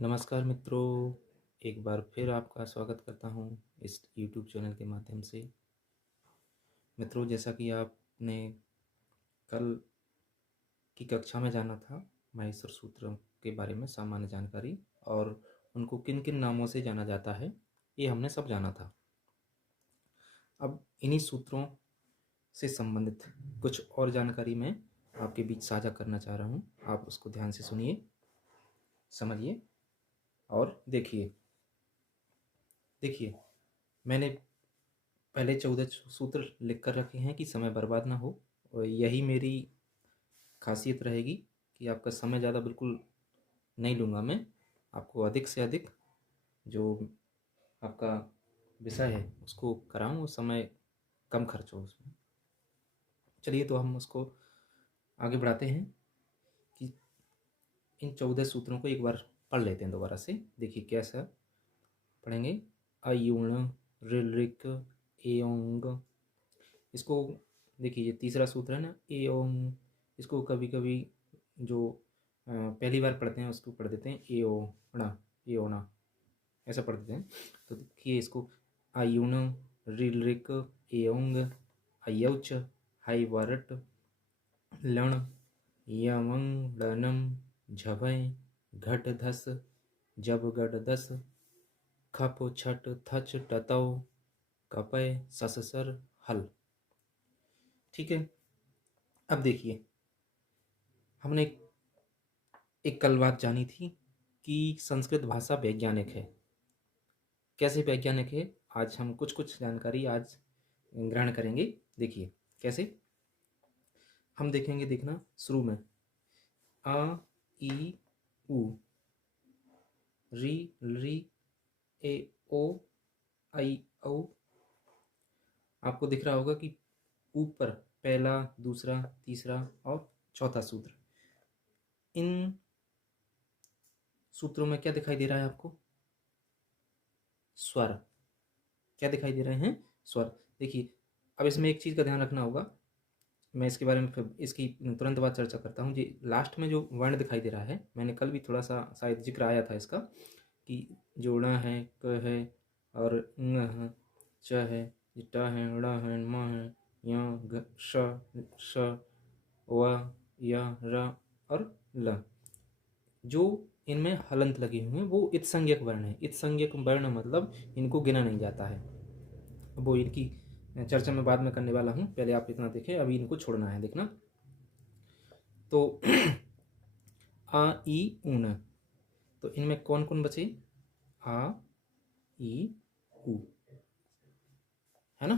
नमस्कार मित्रों, एक बार फिर आपका स्वागत करता हूँ इस यूट्यूब चैनल के माध्यम से। मित्रों, जैसा कि आपने कल की कक्षा में जाना था, माहेश्वर सूत्रों के बारे में सामान्य जानकारी और उनको किन किन नामों से जाना जाता है, ये हमने सब जाना था। अब इन्हीं सूत्रों से संबंधित कुछ और जानकारी मैं आपके बीच साझा करना चाह रहा हूँ। आप उसको ध्यान से सुनिए, समझिए और देखिए। मैंने पहले 14 सूत्र लिख कर रखे हैं कि समय बर्बाद ना हो, और यही मेरी खासियत रहेगी कि आपका समय ज़्यादा बिल्कुल नहीं लूँगा मैं। आपको अधिक से अधिक जो आपका विषय है उसको कराऊँ, और समय कम खर्च हो उसमें। चलिए, तो हम उसको आगे बढ़ाते हैं कि इन 14 सूत्रों को एक बार पढ़ लेते हैं दोबारा से। देखिए कैसा पढ़ेंगे। अयुण, ऋलृक, एओंग। इसको देखिए, ये तीसरा सूत्र है ना, एओंग। इसको कभी कभी जो पहली बार पढ़ते हैं उसको पढ़ देते हैं एओणा, एओणा, ऐसा पढ़ देते हैं। तो देखिए इसको आयुण, ऋलृक, एओंग, अयौच, हाइवरट, लण, यमंग, लनम, झभय, घट धस, जब गड दस, खप छट थच टतौ, कपय सससर हल। ठीक है। अब देखिए, हमने एक कल बात जानी थी कि संस्कृत भाषा वैज्ञानिक है। कैसे वैज्ञानिक है, आज हम कुछ कुछ जानकारी आज ग्रहण करेंगे। देखिए कैसे हम देखेंगे, देखना शुरू में अ, ई, उ, री, री, ए, ओ, आई, औ। आपको दिख रहा होगा कि ऊपर पहला, दूसरा, तीसरा और चौथा सूत्र। इन सूत्रों में क्या दिखाई दे रहा है आपको? स्वर। क्या दिखाई दे रहे हैं? स्वर। देखिए, अब इसमें एक चीज़ का ध्यान रखना होगा। मैं इसके बारे में फिर इसकी तुरंत बाद चर्चा करता हूँ जी। लास्ट में जो वर्ण दिखाई दे रहा है, मैंने कल भी थोड़ा सा शायद जिक्र आया था इसका, कि जो ण है, क है और ङ है, च है, ट है, ण है, म है, य, घ, श, व, य, र और ल। जो इनमें हलंत लगे हुए हैं वो इत्संज्ञक वर्ण है। इत्संज्ञक वर्ण मतलब इनको गिना नहीं जाता है। वो इनकी चर्चा मैं बाद में करने वाला हूँ, पहले आप इतना देखें, अभी इनको छोड़ना है। देखना तो आ, ई, ऊन। तो इनमें कौन कौन बचे? आ, ई, उ, है ना।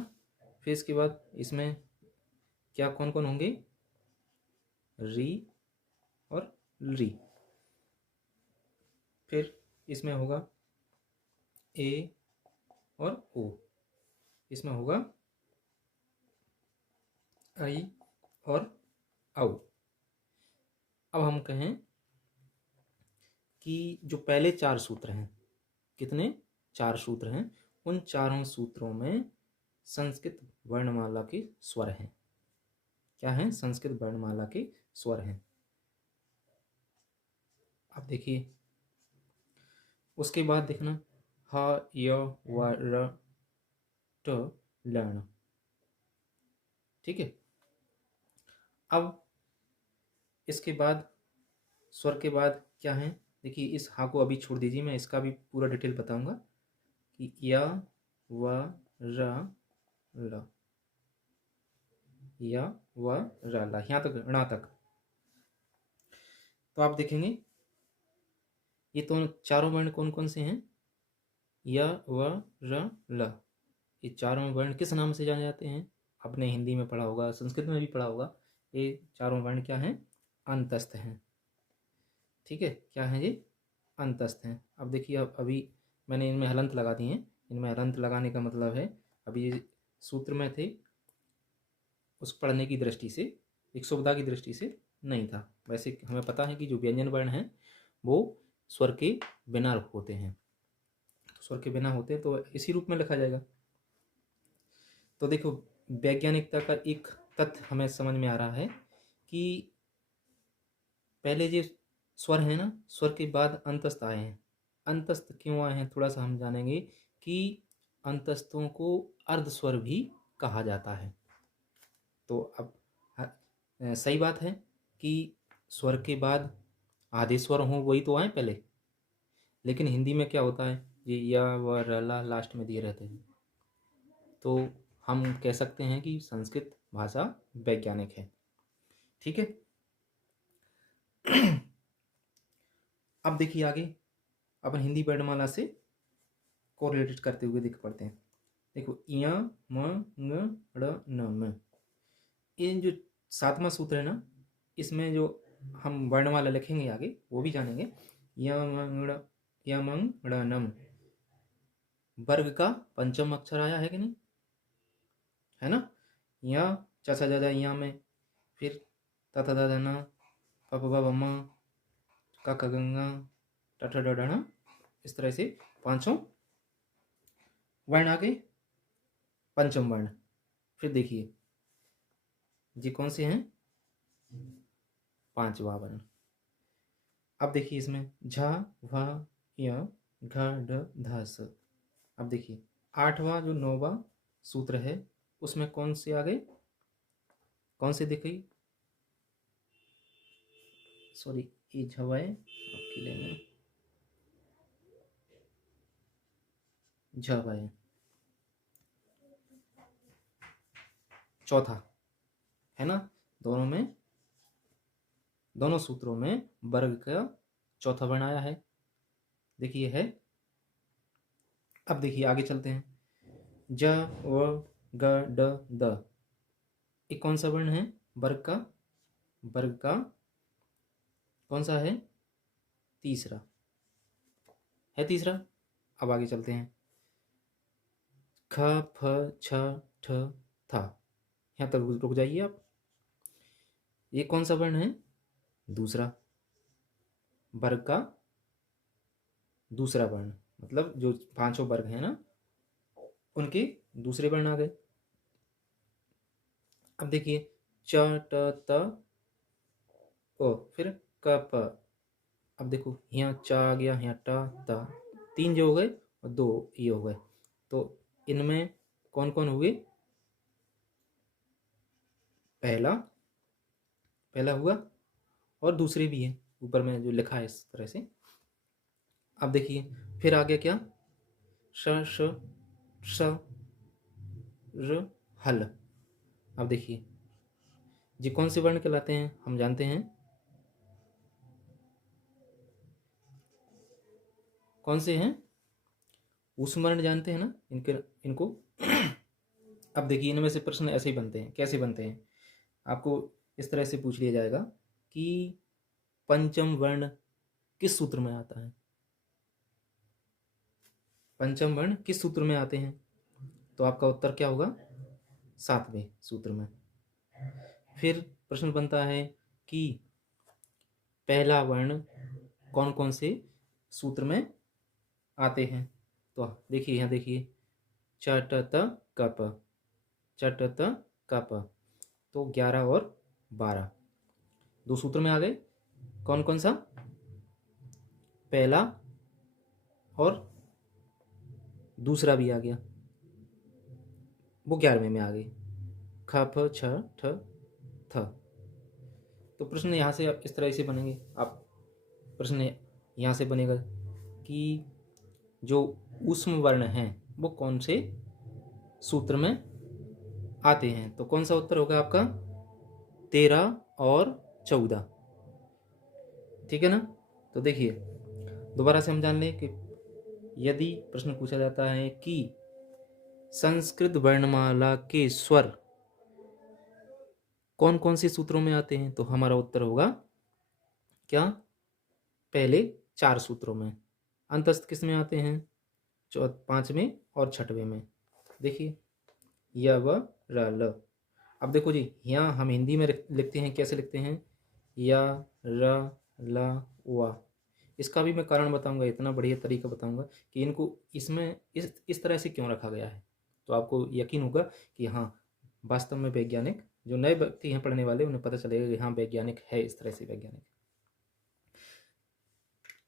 फिर इसके बाद इसमें क्या कौन कौन होंगे? री और री। फिर इसमें होगा ए और ओ। इसमें होगा आई और औ। अब हम कहें कि जो पहले चार सूत्र हैं, कितने? चार सूत्र हैं। उन चारों सूत्रों में संस्कृत वर्णमाला के स्वर हैं। क्या हैं? संस्कृत वर्णमाला के स्वर हैं। अब देखिए उसके बाद देखना ह, य, व, र, ट, लर्ण। ठीक है। अब इसके बाद स्वर के बाद क्या है? देखिए, इस हा को अभी छोड़ दीजिए, मैं इसका भी पूरा डिटेल बताऊंगा कि य, व, र, ल, य, व, र, ल, यहाँ तक, ण तक। तो आप देखेंगे ये तो चारों वर्ण कौन कौन से हैं? य, व, र, ल। ये चारों वर्ण किस नाम से जाने जाते हैं? आपने हिंदी में पढ़ा होगा, संस्कृत में भी पढ़ा होगा। ये चारों वर्ण क्या हैं? अंतस्थ हैं। ठीक है, क्या है ये? अंतस्थ हैं। अब देखिए, अब अभी मैंने इनमें हलंत लगा दिए हैं। इनमें हलंत लगाने का मतलब है, अभी ये सूत्र में थे, उस पढ़ने की दृष्टि से, एक सुविधा की दृष्टि से नहीं था। वैसे हमें पता है कि जो व्यंजन वर्ण हैं वो स्वर के बिना होते हैं। तो स्वर के बिना होते हैं तो इसी रूप में लिखा जाएगा। तो देखो, वैज्ञानिकता का एक तथ्य हमें समझ में आ रहा है कि पहले जो स्वर है ना, स्वर के बाद अंतस्थ आए हैं। अंतस्थ क्यों आए हैं थोड़ा सा हम जानेंगे कि अंतस्थों को अर्धस्वर भी कहा जाता है। तो अब सही बात है कि स्वर के बाद आधे स्वर हों वही तो आए पहले, लेकिन हिंदी में क्या होता है, ये या व र ला लास्ट में दिए रहते हैं। तो हम कह सकते हैं कि संस्कृत भाषा वैज्ञानिक है। ठीक है। अब देखिए आगे अपन हिंदी वर्णमाला से कोरिलेटेड करते हुए देख पढ़ते हैं। देखो इया म ng ड़ न म, ये जो 7वां सूत्र है ना, इसमें जो हम वर्णमाला लिखेंगे आगे वो भी जानेंगे। यमंगणम वर्ग का पंचम अक्षर आया है कि नहीं, है ना। या चाचा दादा यहाँ में, फिर ताता दादा ना, पापा बाबा माँ, काका गंगा, टाटा डाडा, इस तरह से पांचों वर्ण आ गए, पंचम वर्ण। फिर देखिए जी कौन से हैं, पांचवा वर्ण। अब देखिए इसमें झ भ य घ ढ ध स। अब देखिए 8वां जो 9वां सूत्र है उसमें कौन से आ गए, कौन से दिख गई, सॉरी ये झवाए आपके लिए में झवाए, चौथा है ना। दोनों में, दोनों सूत्रों में वर्ग का चौथा वर्ण आया है, देखिए है। अब देखिए आगे चलते हैं, ज व ग ड द, ये कौन सा वर्ण है वर्ग का, वर्ग का कौन सा है, तीसरा है, तीसरा। अब आगे चलते हैं, ख फ छ ठ था, यहाँ तक रुक जाइए आप। ये कौन सा वर्ण है, दूसरा, वर्ग का दूसरा वर्ण, मतलब जो पांचों वर्ग है ना उनके दूसरे वर्ण आ गए। अब देखिए च ट त ओ, फिर क प। अब देखो यहाँ च आ गया, यहाँ ट त, तीन जो हो गए और दो ये हो गए, तो इनमें कौन कौन हुए, पहला, पहला हुआ और दूसरे भी हैं ऊपर में जो लिखा है इस तरह से। अब देखिए फिर आ गया क्या, श श श र हल। अब देखिए जी कौन से वर्ण कहलाते हैं हम जानते हैं, कौन से हैं, ऊष्म वर्ण जानते हैं ना इनके, इनको। अब देखिए इनमें से प्रश्न ऐसे ही बनते हैं, कैसे बनते हैं, आपको इस तरह से पूछ लिया जाएगा कि पंचम वर्ण किस सूत्र में आता है, पंचम वर्ण किस सूत्र में आते हैं, तो आपका उत्तर क्या होगा, 7वें सूत्र में। फिर प्रश्न बनता है कि पहला वर्ण कौन कौन से सूत्र में आते हैं, तो देखिए यहाँ देखिए च ट त क प, च ट त क प, तो 11 और 12 दो सूत्र में आ गए। कौन कौन सा, पहला और दूसरा भी आ गया, वो 11वें में आ गई, ख फ छ ठ थ। तो प्रश्न यहाँ से इस तरह से बनेंगे, आप प्रश्न यहाँ से बनेगा कि जो ऊष्म वर्ण हैं वो कौन से सूत्र में आते हैं, तो कौन सा उत्तर होगा आपका, 13 और 14, ठीक है ना। तो देखिए दोबारा से हम जान लें कि यदि प्रश्न पूछा जाता है कि संस्कृत वर्णमाला के स्वर कौन कौन से सूत्रों में आते हैं, तो हमारा उत्तर होगा क्या, पहले 4 सूत्रों में, अंतस्थ किस में आते हैं, 5वें और 6वें में। देखिए य व र ल। अब देखो जी यहाँ हम हिंदी में लिखते हैं, कैसे लिखते हैं, या र ल व, इसका भी मैं कारण बताऊंगा, इतना बढ़िया तरीका बताऊंगा कि इनको इसमें इस तरह से क्यों रखा गया है, तो आपको यकीन होगा कि हाँ वास्तव में वैज्ञानिक, जो नए व्यक्ति हैं पढ़ने वाले उन्हें पता चलेगा कि हाँ वैज्ञानिक है, इस तरह से वैज्ञानिक।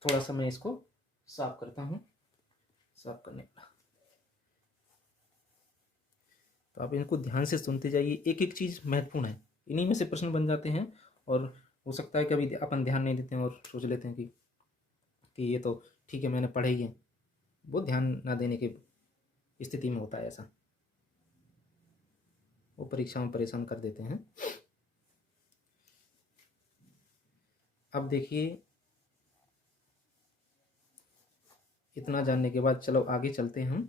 थोड़ा सा मैं इसको साफ करता हूँ, साफ करने का। तो आप इनको ध्यान से सुनते जाइए, एक एक चीज़ महत्वपूर्ण है, इन्हीं में से प्रश्न बन जाते हैं। और हो सकता है कि अभी अपन ध्यान नहीं देते हैं और सोच लेते हैं कि ये तो ठीक है मैंने पढ़े ही है, वो ध्यान ना देने की स्थिति में होता है ऐसा, वो परीक्षा में परेशान कर देते हैं। अब देखिए, इतना जानने के बाद चलो आगे चलते हैं हम,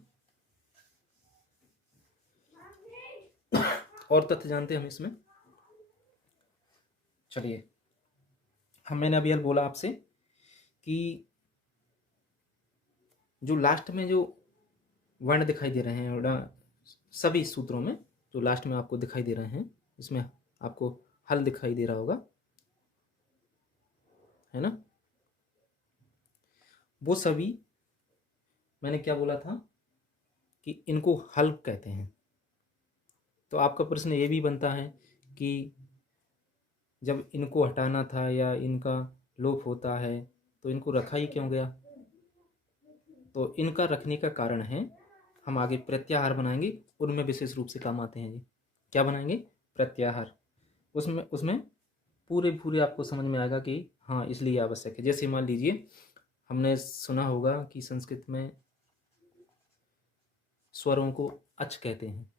और तथ्य जानते हैं हम इसमें। चलिए, मैंने अभी बोला आपसे कि जो लास्ट में जो वर्ण दिखाई दे रहे हैं, सभी सूत्रों में जो लास्ट में आपको दिखाई दे रहे हैं, इसमें आपको हल दिखाई दे रहा होगा, है ना। वो सभी मैंने क्या बोला था कि इनको हल कहते हैं। तो आपका प्रश्न ये भी बनता है कि जब इनको हटाना था या इनका लोप होता है तो इनको रखा ही क्यों गया। तो इनका रखने का कारण है, हम आगे प्रत्याहार बनाएंगे, उनमें विशेष रूप से काम आते हैं जी। क्या बनाएंगे? प्रत्याहार। उसमें उसमें पूरे आपको समझ में आएगा कि हाँ इसलिए आवश्यक है। जैसे मान लीजिए, हमने सुना होगा कि संस्कृत में स्वरों को अच कहते हैं।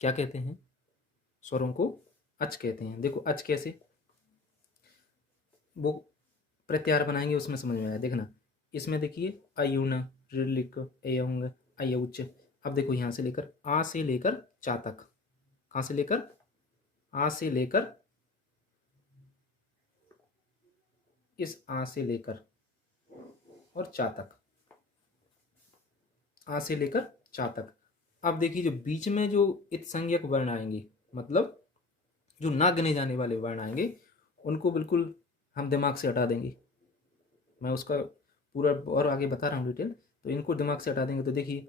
क्या कहते हैं? स्वरों को अच कहते हैं। देखो अच कैसे, वो प्रत्याहार बनाएंगे उसमें समझ में आएगा। देखना, इसमें देखिए अयुन, ऋलिक, अयंग, अयौच। अब देखो यहाँ से लेकर आ से लेकर चा तक, कहाँ से लेकर? आ से लेकर, इस आ से लेकर और चा तक, आ से लेकर चा तक। अब देखिए जो बीच में जो इत संज्ञक वर्ण आएंगे, मतलब जो ना गिने जाने वाले वर्ण आएंगे, उनको बिल्कुल हम दिमाग से हटा देंगे। मैं उसका पूरा और आगे बता रहा हूँ डिटेल। तो इनको दिमाग से हटा देंगे तो देखिए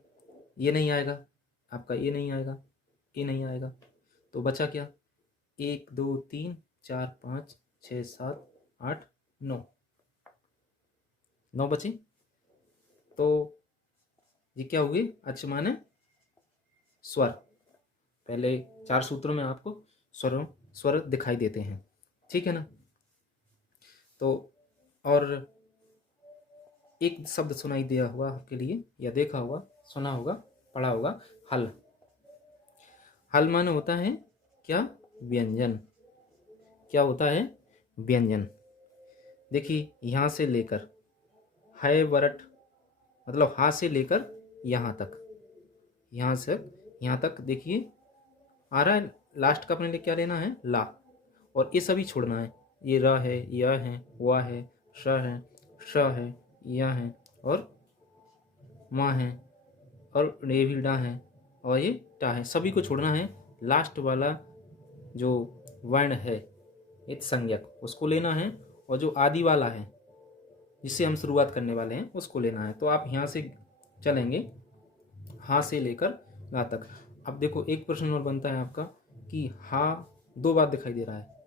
ये नहीं आएगा आपका, ये नहीं आएगा, ये नहीं आएगा। तो बचा क्या? 1 2 3 4 5 6 7 8 9, 9 बचे। तो ये क्या हुए? अच माने स्वर। पहले 4 सूत्रों में आपको स्वर दिखाई देते हैं, ठीक है ना। तो और एक शब्द सुनाई दिया हुआ आपके लिए, या देखा होगा, सुना होगा, पढ़ा होगा, हल। हल माने होता है क्या? व्यंजन। क्या होता है? व्यंजन। देखिए यहाँ से लेकर है वरट, मतलब हा से लेकर यहाँ तक, यहाँ से यहाँ तक देखिए आ रहा है। लास्ट का अपने लिए क्या लेना है? ला। और ये सभी छोड़ना है। ये र है, य है, वा है, श है, श है, य है, और माँ है, और ये भी डा है, और ये टा है। सभी को छोड़ना है। लास्ट वाला जो वर्ण है इत संज्ञक, उसको लेना है, और जो आदि वाला है जिससे हम शुरुआत करने वाले हैं उसको लेना है। तो आप यहाँ से चलेंगे हा से लेकर ला तक। अब देखो एक प्रश्न और बनता है आपका कि हा 2 बार दिखाई दे रहा है।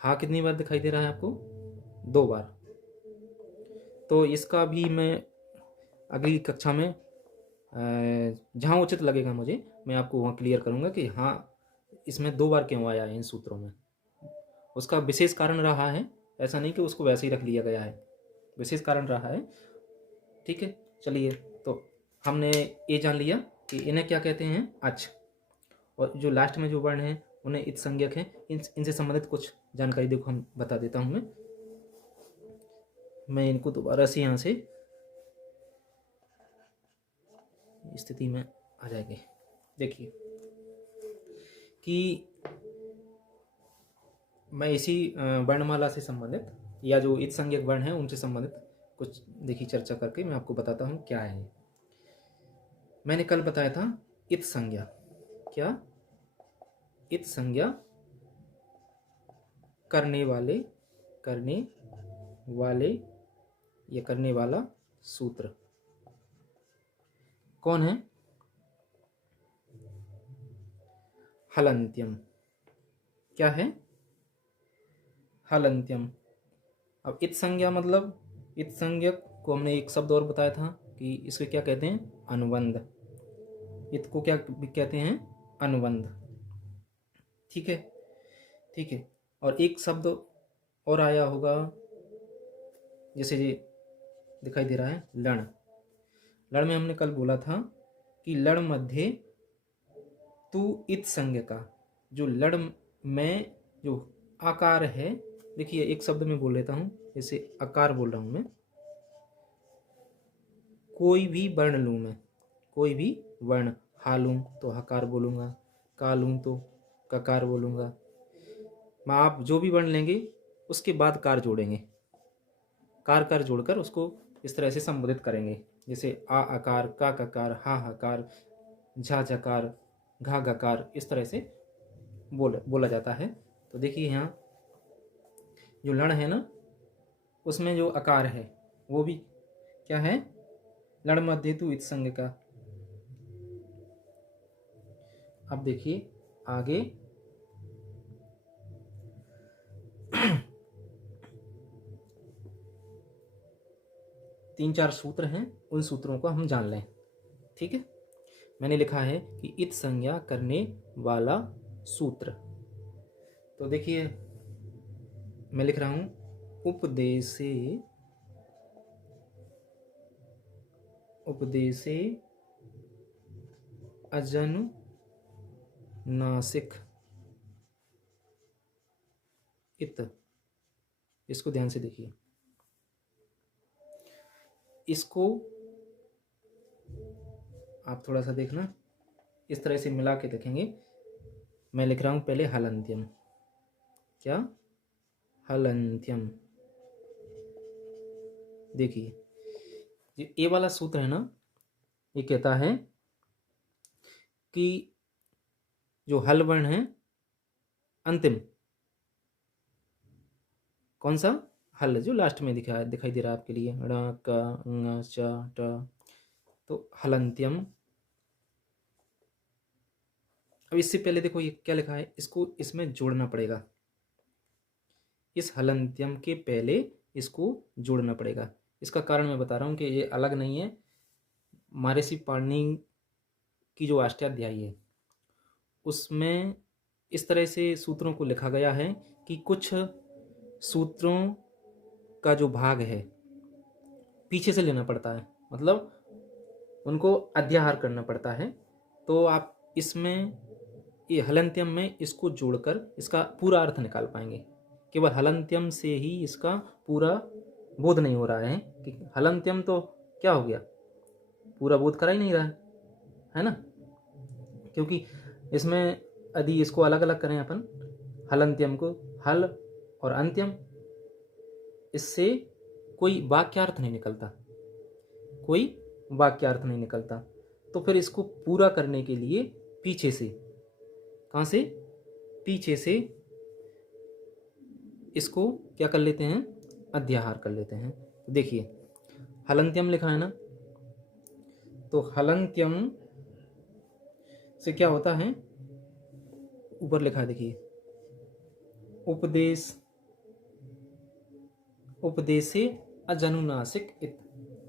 हा कितनी बार दिखाई दे रहा है आपको? 2 बार। तो इसका भी मैं अगली कक्षा में जहाँ उचित लगेगा मुझे, मैं आपको वहाँ क्लियर करूँगा कि हाँ इसमें 2 बार क्यों आया है इन सूत्रों में। उसका विशेष कारण रहा है, ऐसा नहीं कि उसको वैसे ही रख लिया गया है, विशेष कारण रहा है, ठीक है। चलिए, तो हमने ये जान लिया कि इन्हें क्या कहते हैं? अच। और जो लास्ट में जो वर्ण है उन्हें इत संज्ञक है। इनसे संबंधित कुछ जानकारी देखो हम बता देता हूँ। मैं इनको दोबारा से यहाँ से स्थिति में आ जाएंगे। देखिए कि मैं इसी वर्णमाला से संबंधित या जो इत संज्ञक वर्ण है उनसे संबंधित कुछ देखिए चर्चा करके मैं आपको बताता हूँ क्या है। मैंने कल बताया था इत संज्ञा। क्या? इत संज्ञा करने वाले या करने वाला सूत्र कौन है? हलंत्यम। क्या है? हलंत्यम। अब इत संज्ञा मतलब इत संज्ञक को हमने एक शब्द और बताया था कि इसको क्या कहते हैं, अनुबंध। इत को क्या कहते हैं, अनुबंध। ठीक है, ठीक है। और एक शब्द और आया होगा, जैसे ये दिखाई दे रहा है, लण। लण में हमने कल बोला था कि लण मध्य तू इत संज्ञ का, जो लड़ में जो आकार है, देखिए एक शब्द में बोल लेता हूँ, जैसे आकार बोल रहा हूँ मैं, कोई भी वर्ण लूँ मैं, कोई भी वर्ण, हा लूँ तो हकार बोलूँगा, का लूँ तो ककार बोलूँगा। मैं आप जो भी वर्ण लेंगे उसके बाद कार जोड़ेंगे, कार जोड़कर उसको इस तरह से संबोधित करेंगे, जैसे आ आकार, का ककार, हा हकार, झा झकार, घा घकार, इस तरह से बोला जाता है। तो देखिए यहाँ जो लण है ना, उसमें जो आकार है वो भी क्या है, लण मध्य तू इत संज्ञ का। अब देखिए आगे तीन चार सूत्र हैं, उन सूत्रों को हम जान लें। ठीक है, मैंने लिखा है कि इत संज्ञा करने वाला सूत्र। तो देखिए मैं लिख रहा हूं, उपदेशे, उपदेशे अजनु नासिक इत। इसको ध्यान से देखिए, इसको आप थोड़ा सा देखना, इस तरह से मिला के देखेंगे। मैं लिख रहा हूं पहले हलंत्यम, क्या, हलंत्यम। देखिए ये वाला सूत्र है ना, ये कहता है कि जो हल वर्ण है अंतिम, कौन सा, हल जो लास्ट में दिखाई दे रहा है आपके लिए, ण क ङ च ट, तो हलंत्यम। अब इससे पहले देखो ये क्या लिखा है, इसको इसमें जोड़ना पड़ेगा, इस हलंत्यम के पहले इसको जोड़ना पड़ेगा। इसका कारण मैं बता रहा हूँ कि ये अलग नहीं है, महर्षि पाणिनि की जो अष्टाध्यायी है उसमें इस तरह से सूत्रों को लिखा गया है कि कुछ सूत्रों का जो भाग है पीछे से लेना पड़ता है, मतलब उनको अध्याहार करना पड़ता है। तो आप इसमें ये हलंत्यम में इसको जोड़कर इसका पूरा अर्थ निकाल पाएंगे। केवल हलंत्यम से ही इसका पूरा बोध नहीं हो रहा है कि हलंत्यम तो क्या हो गया, पूरा बोध करा ही नहीं रहा है ना, क्योंकि इसमें यदि इसको अलग अलग करें अपन, हलंत्यम को, हल और अंत्यम, इससे कोई वाक्यार्थ नहीं निकलता, कोई वाक्यार्थ नहीं निकलता। तो फिर इसको पूरा करने के लिए पीछे से, कहाँ से, पीछे से इसको क्या कर लेते हैं, अध्याहार कर लेते हैं। तो देखिए हलंत्यम लिखा है ना, तो हलंत्यम से क्या होता है, ऊपर लिखा है देखिए, उपदेश, उपदेशे अजनुनासिक इत।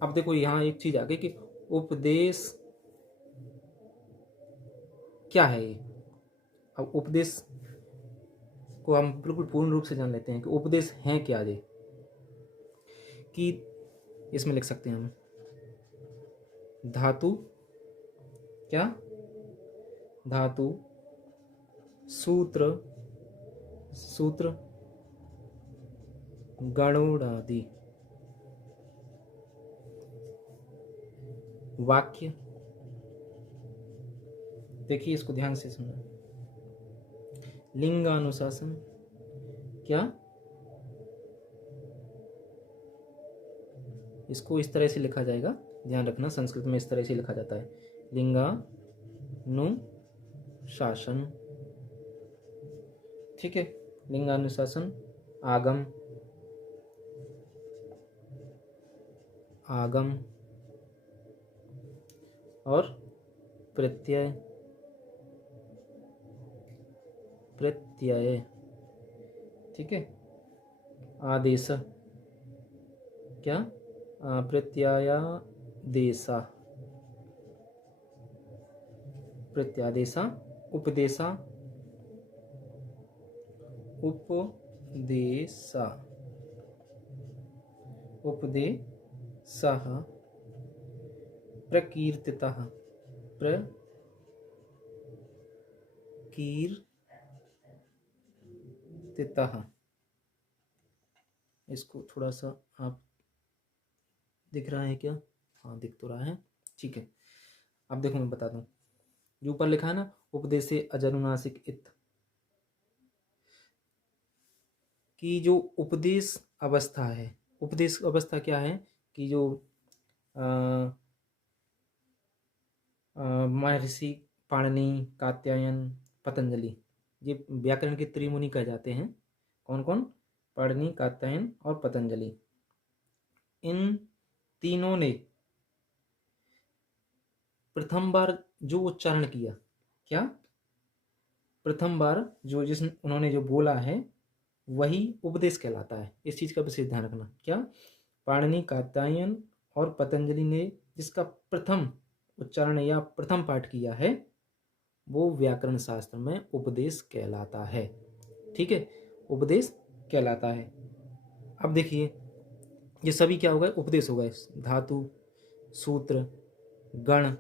अब देखो यहाँ एक चीज आ गई कि उपदेश क्या है ये। अब उपदेश को हम बिल्कुल पूर्ण रूप से जान लेते हैं कि उपदेश है क्या ये, कि इसमें लिख सकते हैं हम धातु, क्या, धातु, सूत्र, सूत्र, गणोड़ादि, वाक्य। देखिए इसको ध्यान से सुनना, लिंगानुशासन, क्या, इसको इस तरह से लिखा जाएगा, ध्यान रखना संस्कृत में इस तरह से लिखा जाता है, लिंगानुशासन। ठीक है, लिंगानुशासन, आगम, आगम और प्रत्यय, प्रत्यय। ठीक है, आदेश, क्या, प्रत्यादेशा, प्रत्यादेशा, उपदेशा, उपदेशा, उपदेशः, प्रकीर्तितः, प्रकीर्तितः। इसको थोड़ा सा आप दिख रहा है क्या? हाँ दिख तो रहा है, ठीक है। अब देखो मैं बता दूं, जो ऊपर लिखा है ना उपदेशे अजनुनासिक इत, कि जो उपदेश अवस्था है, उपदेश अवस्था क्या है कि जो महर्षि पाणिनि, कात्यायन, पतंजलि, ये व्याकरण के त्रिमुनि कह जाते हैं। कौन कौन? पाणिनि, कात्यायन और पतंजलि। इन तीनों ने प्रथम बार जो उच्चारण किया, क्या प्रथम बार जो उन्होंने जो बोला है वही उपदेश कहलाता है। इस चीज का विशेष ध्यान रखना। क्या? पाणिनि, कात्यायन और पतंजलि ने जिसका प्रथम उच्चारण या प्रथम पाठ किया है वो व्याकरण शास्त्र में उपदेश कहलाता है। ठीक है, उपदेश कहलाता है। अब देखिए ये सभी क्या हो गए? उपदेश हो गए। धातु, सूत्र, गण,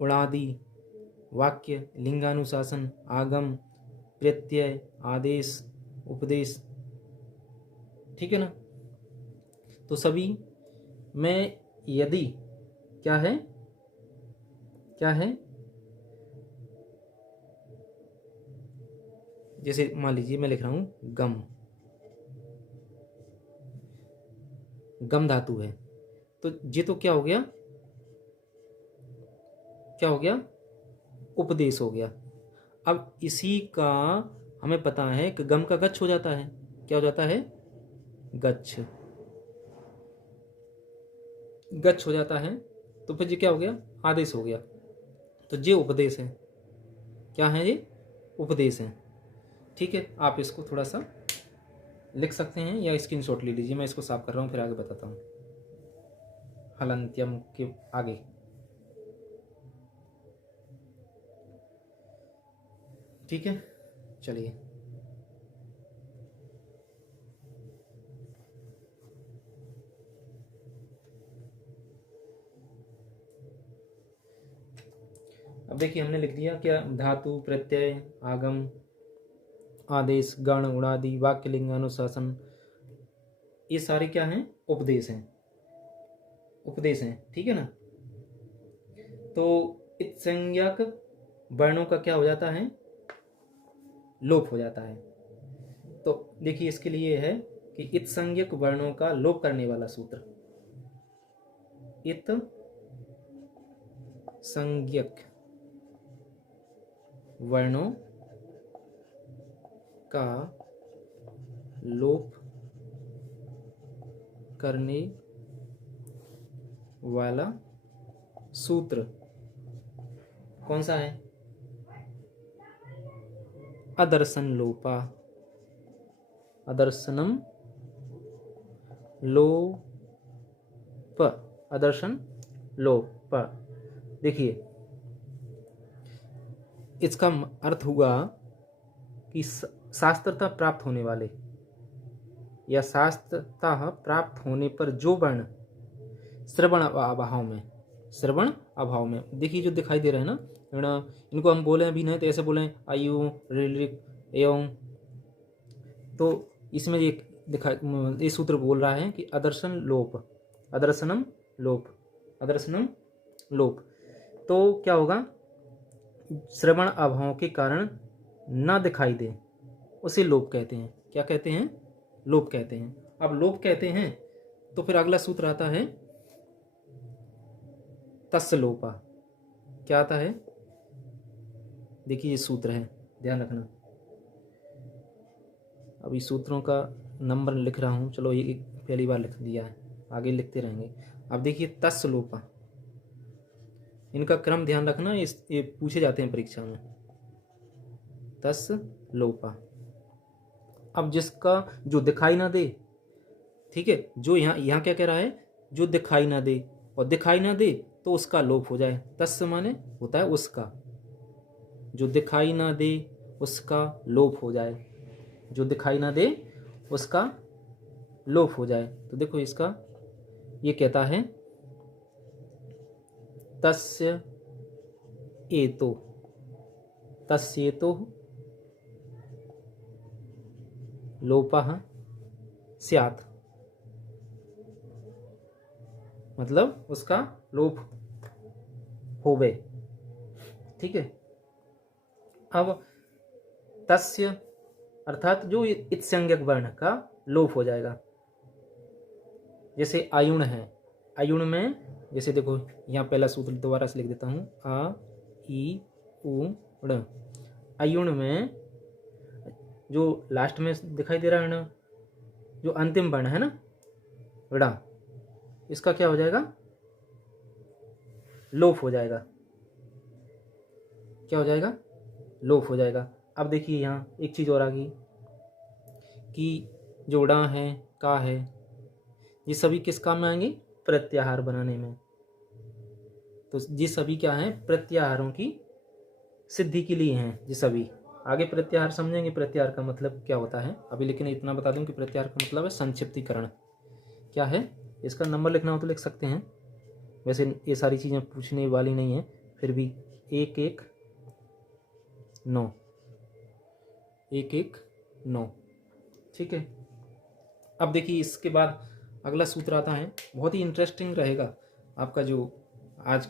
उणादि, वाक्य, लिंगानुशासन, आगम, प्रत्यय, आदेश, उपदेश। ठीक है ना? तो सभी में यदि क्या है, क्या है, जैसे मान लीजिए मैं लिख रहा हूं गम, गम धातु है, तो ये तो क्या हो गया? क्या हो गया? उपदेश हो गया। अब इसी का हमें पता है कि गम का गच्छ हो जाता है। क्या हो जाता है? गच्छ, गच्छ हो जाता है। तो फिर ये क्या हो गया? आदेश हो गया। तो ये उपदेश है। क्या है ये? उपदेश है। ठीक है, आप इसको थोड़ा सा लिख सकते हैं या स्क्रीनशॉट ले लीजिए। मैं इसको साफ कर रहा हूँ, फिर आगे बताता हूँ। हलंत्यम के आगे ठीक है, चलिए। अब देखिए हमने लिख दिया क्या? धातु, प्रत्यय, आगम, आदेश, गण, उणादि, वाक्य, लिंगानुशासन, ये सारे क्या हैं? उपदेश हैं, उपदेश हैं। ठीक है ना? तो इत्संज्ञक वर्णों का क्या हो जाता है? लोप हो जाता है। तो देखिए इसके लिए है कि इत्संज्ञक वर्णों का लोप करने वाला सूत्र, इत संज्ञक वर्णों का लोप करने वाला सूत्र कौन सा है? अदर्शन लोपा, अदर्शनम लोप, अदर्शन लोप। देखिए इसका अर्थ हुआ कि शास्त्रता प्राप्त होने वाले या शास्त्रता प्राप्त होने पर जो वर्ण श्रवण अभाव में, श्रवण अभाव में, देखिए जो दिखाई दे रहे हैं ना, इनको हम बोले अभी नहीं तो ऐसे बोले आयु, ऋलिक, एवं। तो इसमें ये दिखा, ये सूत्र बोल रहा है कि अदर्शन लोप, अदर्शनम लोप, अदर्शनम लोप। तो क्या होगा? श्रवण अभाव के कारण ना दिखाई दे उसे लोप कहते हैं। क्या कहते हैं? लोप कहते हैं। अब लोप कहते हैं तो फिर अगला सूत्र आता है तस्य लोपा। क्या आता है? देखिए ये सूत्र है, ध्यान रखना। अभी सूत्रों का नंबर लिख रहा हूँ, चलो ये पहली बार लिख दिया है, आगे लिखते रहेंगे। अब देखिए तस्य लोपा, इनका क्रम ध्यान रखना, ये पूछे जाते हैं परीक्षा में। तस्य लोपा। अब जिसका जो दिखाई ना दे, ठीक है, जो यहाँ क्या कह रहा है? जो दिखाई ना दे, और दिखाई ना दे तो उसका लोप हो जाए। तस्य माने होता है उसका, जो दिखाई ना दे उसका लोप हो जाए, जो दिखाई ना दे उसका लोप हो जाए। तो देखो इसका ये कहता है तस्य एतो, तस्येतो लोपः स्यात्, मतलब उसका लोप होवे। ठीक है। अब तस्य अर्थात जो इत्संज्ञक वर्ण का लोप हो जाएगा। जैसे आयुण है, आयुण में जैसे देखो यहाँ पहला सूत्र दोबारा से लिख देता हूँ, आ ई उ ण। आयुण में जो लास्ट में दिखाई दे रहा है ना, जो अंतिम वर्ण है ना ड़ा, इसका क्या हो जाएगा, लोप हो जाएगा। क्या हो जाएगा, लोप हो जाएगा। अब देखिए यहाँ एक चीज़ और आ गई कि जो ड़ा है का है, ये सभी किस काम में आएंगे, प्रत्याहार बनाने में। तो ये सभी क्या हैं, प्रत्याहारों की सिद्धि के लिए हैं ये सभी। आगे प्रत्याहार समझेंगे, प्रत्याहार का मतलब क्या होता है अभी, लेकिन इतना बता दूं कि प्रत्याहार का मतलब है संक्षिप्तीकरण। क्या है, इसका नंबर लिखना हो तो लिख सकते हैं, वैसे ये सारी चीज़ें पूछने वाली नहीं है, फिर भी 119, 119। ठीक है। अब देखिए इसके बाद अगला सूत्र आता है, बहुत ही इंटरेस्टिंग रहेगा आपका जो आज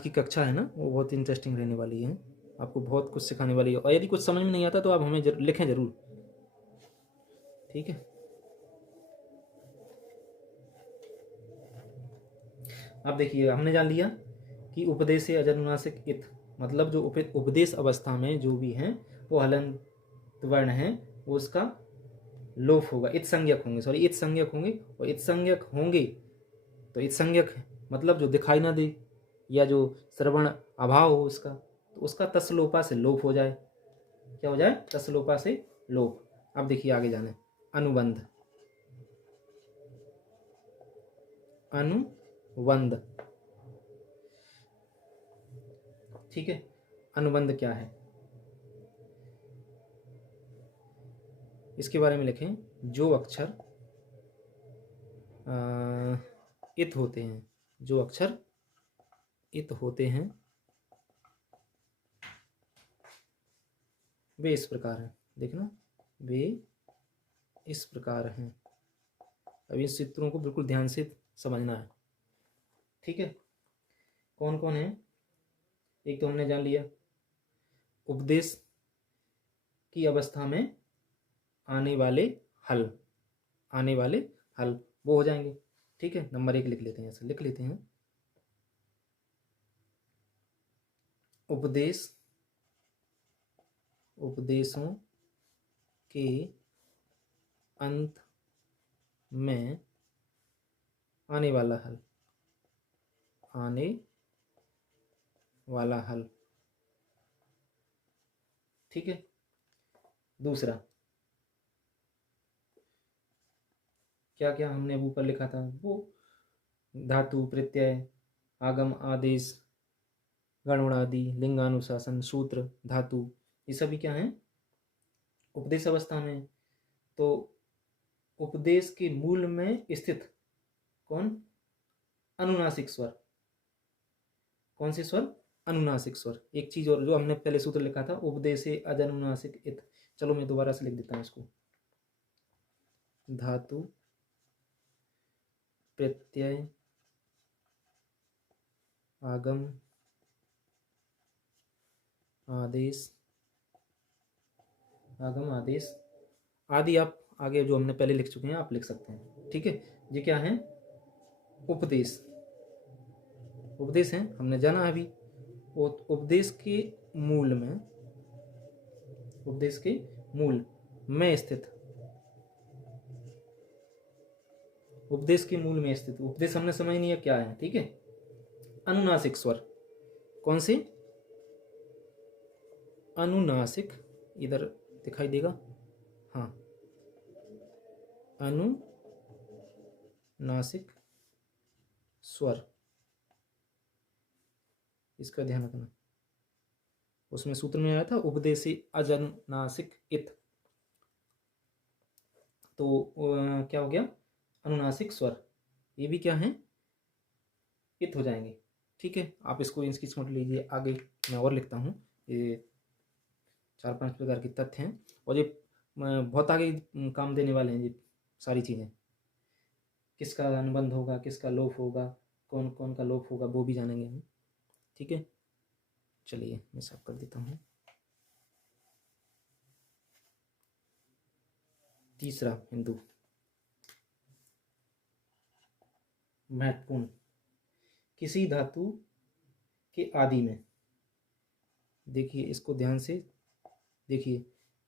की कक्षा है ना, वो बहुत इंटरेस्टिंग रहने वाली है, आपको बहुत कुछ सिखाने वाली है। और यदि कुछ समझ में नहीं आता तो आप हमें लिखें जरूर। ठीक है। अब देखिए हमने जान लिया कि उपदेश से अजनुनासिक इत, मतलब जो उपदेश अवस्था में जो भी हैं वो हलंत वर्ण है, वो उसका लोप होगा, इत संज्ञक होंगे, सॉरी इत संज्ञक होंगे। और इत संज्ञक होंगे तो इत संज्ञक मतलब जो दिखाई ना दे या जो श्रवण अभाव हो उसका, तो उसका तसलोपा से लोप हो जाए। क्या हो जाए, तसलोपा से लोप। अब देखिए आगे जाने, अनुबंध, अनुबंध। ठीक है। अनुबंध क्या है, इसके बारे में लिखें, जो अक्षर इत होते हैं, जो अक्षर इत होते हैं वे इस प्रकार हैं। देखना, वे इस प्रकार हैं। अब इन सूत्रों को बिल्कुल ध्यान से समझना है। ठीक है। कौन कौन है, एक तो हमने जान लिया उपदेश की अवस्था में आने वाले हल, आने वाले हल वो हो जाएंगे। ठीक है। नंबर 1 लिख लेते हैं, ऐसे लिख लेते हैं, उपदेश, उपदेशों के अंत में आने वाला हल, आने वाला हल। ठीक है। दूसरा क्या क्या हमने ऊपर लिखा था, वो धातु, प्रत्यय, आगम, आदेश, गणोणादि, लिंगानुशासन, सूत्र, धातु, ये सभी क्या हैं, उपदेश अवस्था में। तो उपदेश के मूल में स्थित कौन, अनुनासिक स्वर। कौन से स्वर, अनुनासिक स्वर। एक चीज और जो हमने पहले सूत्र लिखा था, उपदेशे अजनुनासिक इत, चलो मैं दोबारा से लिख देता हूं इसको, धातु, प्रत्यय, आगम, आदेश, आगम, आदेश आदि। आप आगे जो हमने पहले लिख चुके हैं आप लिख सकते हैं। ठीक है। ये क्या है, उपदेश, उपदेश है, हमने जाना अभी। उपदेश के मूल में, उपदेश के मूल में स्थित, उपदेश के मूल में स्थित, उपदेश हमने समझ नहीं है क्या है। ठीक है। अनुनासिक स्वर, कौन से, अनुनासिक, इधर दिखाई देगा, हाँ, नासिक स्वर, इसका ध्यान रखना। उसमें सूत्र में आया था उपदेशी अजनुनासिक इत, तो क्या हो गया, अनुनासिक स्वर, ये भी क्या है, इत हो जाएंगे। ठीक है, आप इसको इसकी नोट लीजिए। आगे मैं और लिखता हूँ, ये 4-5 प्रकार के तथ्य हैं, और ये बहुत आगे काम देने वाले हैं ये सारी चीज़ें। किसका अनुबंध होगा, किसका लोप होगा, कौन कौन का लोप होगा, वो भी जानेंगे हम। ठीक है, चलिए मैं साफ कर देता हूँ। तीसरा बिंदु महत्वपूर्ण, किसी धातु के आदि में, देखिए इसको ध्यान से देखिए,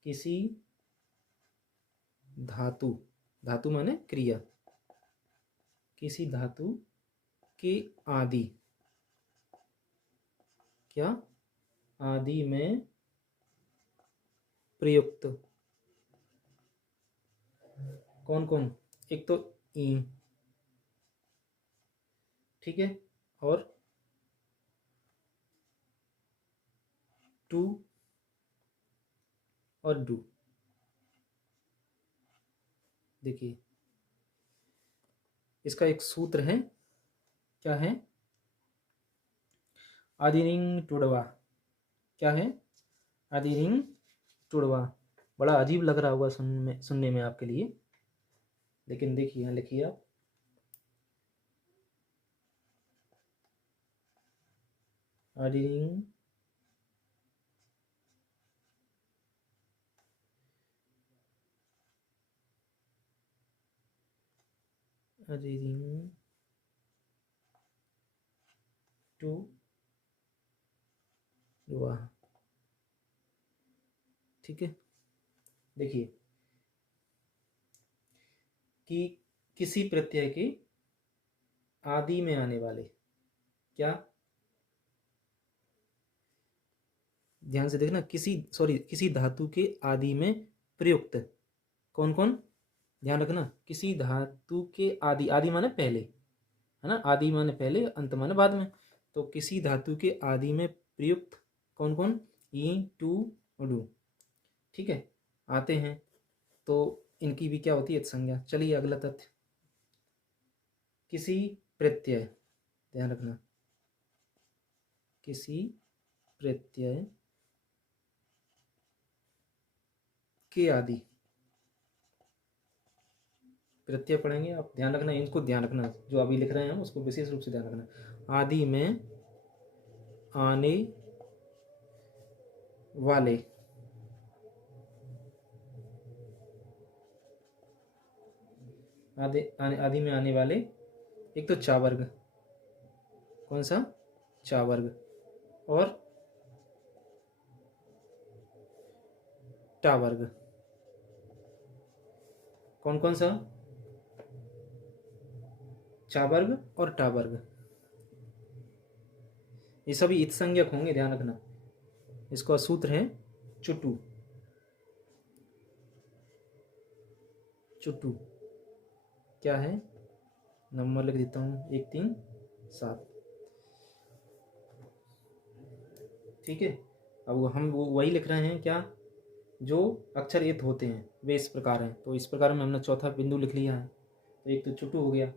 किसी धातु, धातु माने क्रिया, किसी धातु के आदि, क्या, आदि में प्रयुक्त, कौन कौन, एक तो ई, ठीक है, और टू और डू। देखिए इसका एक सूत्र है, क्या है, आदिरिंग टुड़वा, क्या है, आदिरिंग टुड़वा। बड़ा अजीब लग रहा होगा सुनने में आपके लिए, लेकिन देखिए यहाँ लिखिए आप, आदिरिंग आदिरिंग टू डुआ। ठीक है, देखिए कि किसी प्रत्यय के आदि में आने वाले, क्या, ध्यान से देखना, किसी धातु के आदि में प्रयुक्त, कौन कौन, ध्यान रखना, किसी धातु के आदि, आदि माने पहले, है ना, आदि माने पहले, अंत माने बाद में, तो किसी धातु के आदि में प्रयुक्त कौन कौन, ई, टू, डू। ठीक है, आते हैं तो इनकी भी क्या होती है, संज्ञा। चलिए अगला तथ्य, किसी प्रत्यय, ध्यान रखना, किसी प्रत्यय के आदि, प्रत्यय पढ़ेंगे आप, ध्यान रखना, इनको ध्यान रखना, जो अभी लिख रहे हैं हम उसको विशेष रूप से ध्यान रखना। आदि में आने वाले, आदि में आने वाले, एक तो चा वर्ग, कौन सा, चा वर्ग, और टा वर्ग, कौन कौन सा, चा वर्ग और टा वर्ग, ये सभी इत संज्ञक होंगे, ध्यान रखना। इसका सूत्र है चुटू, चुटू क्या है, नंबर लिख देता हूँ, 1 3 7। ठीक है, अब हम वो वही लिख रहे हैं, क्या, जो अक्षर इत होते हैं वे इस प्रकार हैं, तो इस प्रकार में हमने चौथा बिंदु लिख लिया है, तो एक तो चुटू हो गया।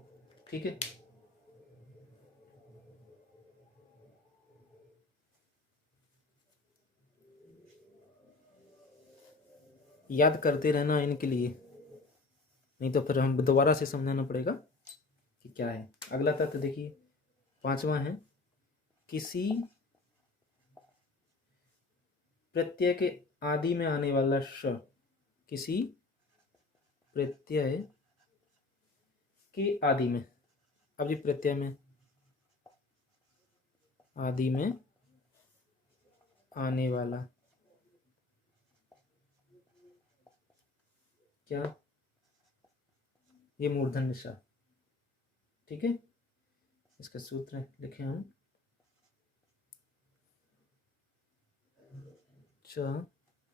ठीक है, याद करते रहना इनके लिए, नहीं तो फिर हम दोबारा से समझाना पड़ेगा कि क्या है। अगला तथ्य देखिए, 5वां है, किसी प्रत्यय के आदि में आने वाला श, किसी प्रत्यय के आदि में, अब ये प्रत्यय में आदि में आने वाला, क्या, ये मूर्धन्य निशा। ठीक है, इसका सूत्र लिखे हम,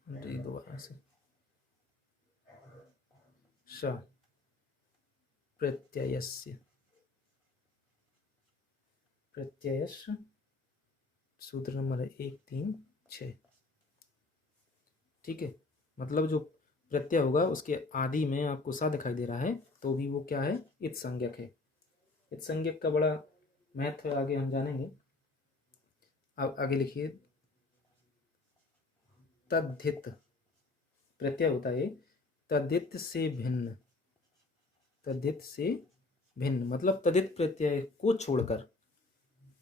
दोबारा से श, प्रत्ययस्य, प्रत्ययस्य सूत्र नंबर है 1, 3, 6। ठीक है, मतलब जो प्रत्यय होगा उसके आदि में आपको सा दिखाई दे रहा है तो भी वो क्या है, इत संज्ञक है। इत संज्ञक का बड़ा महत्व आगे हम जानेंगे। अब आगे लिखिए, तद्धित प्रत्यय होता है तद्धित से भिन्न, तद्धित से भिन्न मतलब तद्धित प्रत्यय को छोड़कर,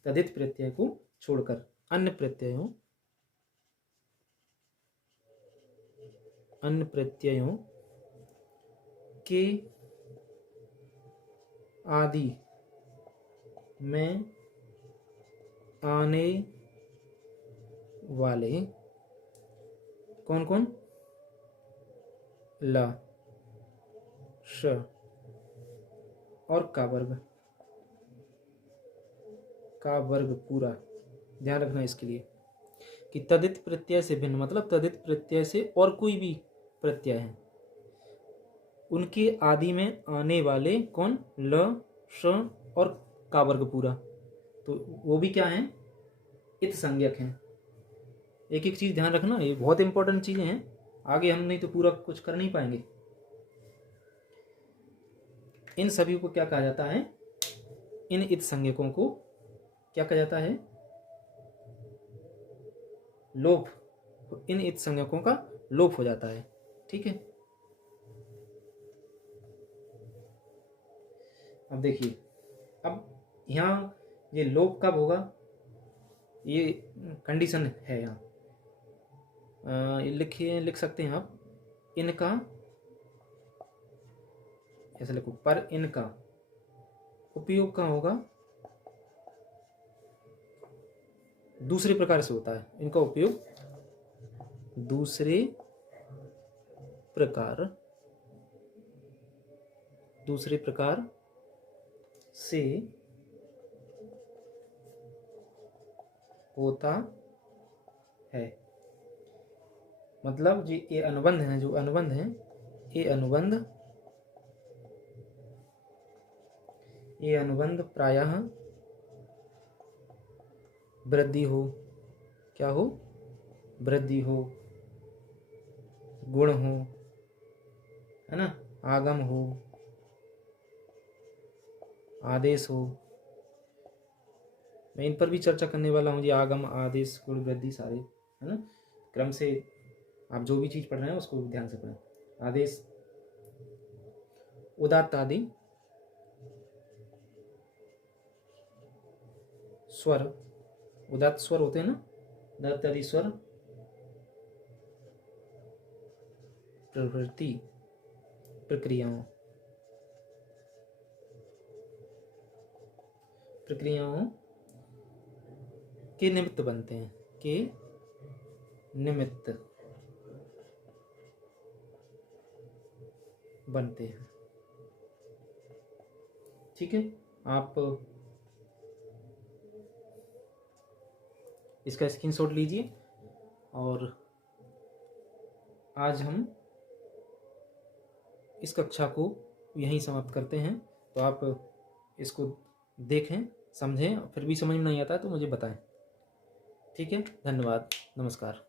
तद्धित प्रत्यय को छोड़कर अन्य प्रत्ययों, अन्य प्रत्ययों के आदि में आने वाले कौन कौन, ला, श और का वर्ग, का वर्ग पूरा। ध्यान रखना इसके लिए कि तदित प्रत्यय से भिन्न मतलब तदित प्रत्यय से और कोई भी प्रत्यय है उनके आदि में आने वाले कौन, ल, श और का वर्ग पूरा, तो वो भी क्या है, इत संज्ञक हैं। एक एक चीज ध्यान रखना, ये बहुत इंपॉर्टेंट चीजें हैं, आगे हम नहीं तो पूरा कुछ कर नहीं पाएंगे। इन सभी को क्या कहा जाता है, इन इत संज्ञकों को क्या कहा जाता है, लोप, इन इत संज्ञकों का लोप हो जाता है। ठीक है, अब देखिए, अब यहाँ ये लोप कब होगा, ये कंडीशन है यहाँ, लिखिए, लिख सकते हैं आप, इनका ऐसे लिखो, पर इनका उपयोग कहाँ होगा, दूसरे प्रकार से होता है, इनका उपयोग दूसरे प्रकार, दूसरे प्रकार से होता है। मतलब ये अनुबंध है, जो अनुबंध है, ये अनुबंध प्रायः वृद्धि हो, क्या हो, वृद्धि हो, गुण हो, है ना, आगम हो, आदेश हो, मैं इन पर भी चर्चा करने वाला हूँ जी, आगम, आदेश, गुण, वृद्धि सारे, है ना, क्रम से आप जो भी चीज पढ़ रहे हैं उसको ध्यान से पढ़ें। आदेश, उदात्त आदि स्वर, उदात्त स्वर होते हैं ना, उदात्त आदि स्वर प्रवृत्ति प्रक्रियाओं के निमित्त बनते हैं, के निमित्त बनते हैं। ठीक है, आप इसका स्क्रीनशॉट लीजिए और आज हम इस कक्षा को यहीं समाप्त करते हैं। तो आप इसको देखें, समझें, फिर भी समझ में नहीं आता तो मुझे बताएं। ठीक है, धन्यवाद, नमस्कार।